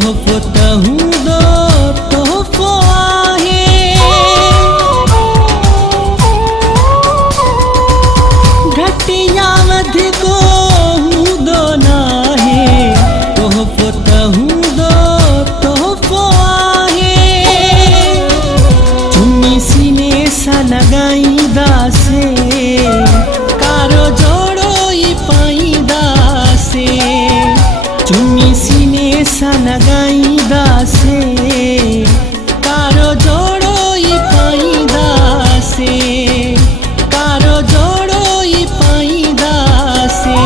तोहफ़ो त हूंदो तोहफ़ो आहे। घटि या वधीको हूंदो नाहे, तोहफ़ो त हूंदो तोहफ़ो आहे। चुनी सीने सां लॻाईंदासीं, कारो जोड़ो ई पाईंदासीं। चुनी सीने सां लॻाईंदासीं, कारो जोड़ो ई पाईंदासीं। कारो जोड़ो ई पाईंदासीं।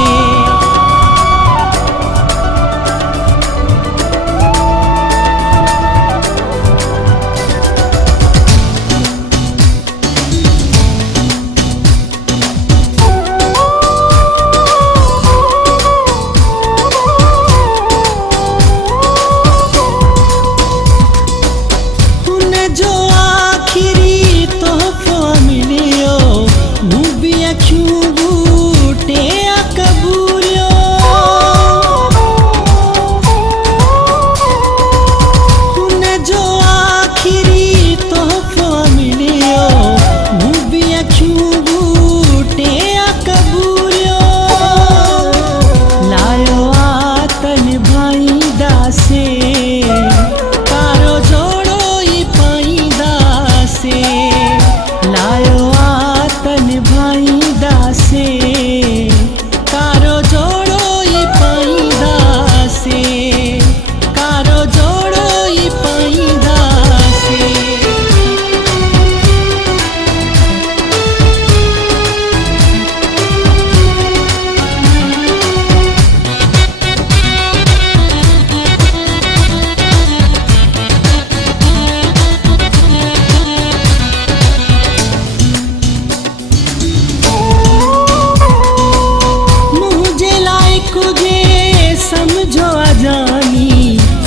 कारो जोड़ो ई पाईंदासीं। लायो आत निभाईंदासीं, कारो जोड़ो ई पाईंदासीं। कारो जोड़ो ई पाईंदासीं।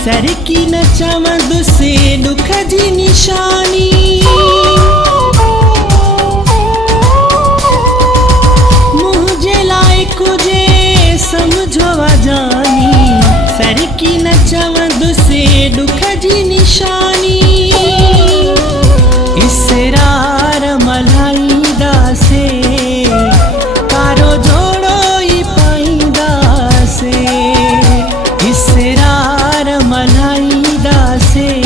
सर की न चवंद से दुख जी निशानी। मुझे लाइक जे समझो जानी, सर की न चवंद से दुख जी निशानी। इसरार मल्हाईंदासीं, कारो जोड़ो ई पाईंदासीं। इसरार मल्हाईंदासीं,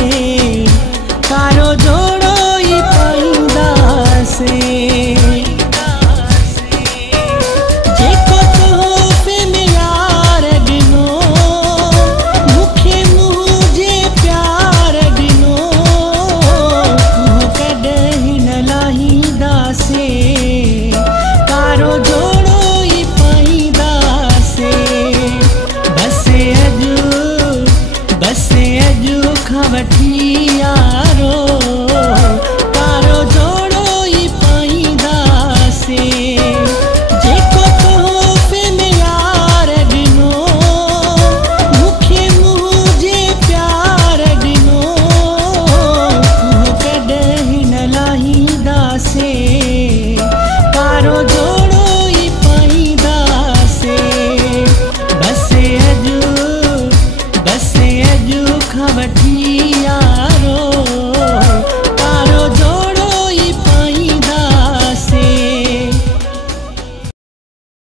कारो जोड़ो ई पाईंदासीं। जेको तोहफ़े में यार ॾिनो, मूंखे मुंहिंजे प्यार ॾिनो, उहो कॾहिं न लाहींदासीं। कारो जोड़ो ई पाईंदासीं। बस अॼु खां वठी